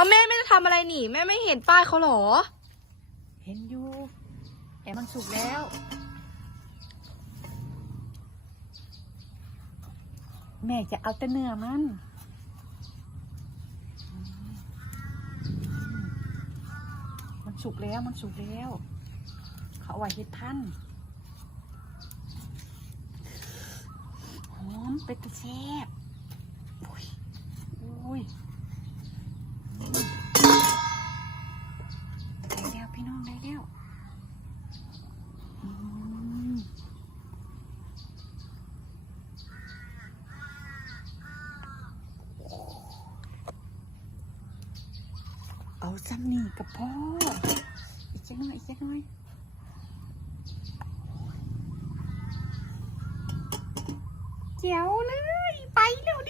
เอาแม่ไม่ได้ทำอะไรหนิแม่ไม่เห็นป้ายเขาหรอ เห็นอยู่ แต่มันสุกแล้ว แม่จะเอาแต่เนื้อมัน มันสุกแล้วมันสุกแล้ว เขาเอาไว้เฮ็ดพันหอมเป็นตะแซบอุ้ยอุ้ยได้แล้วพี่น้องได้แล้วอืม เอาซ้ำนี่กับพ่อ อีกสักหน่อย อีกสักหน่อยเจียวเลย ไปเร็วด้อ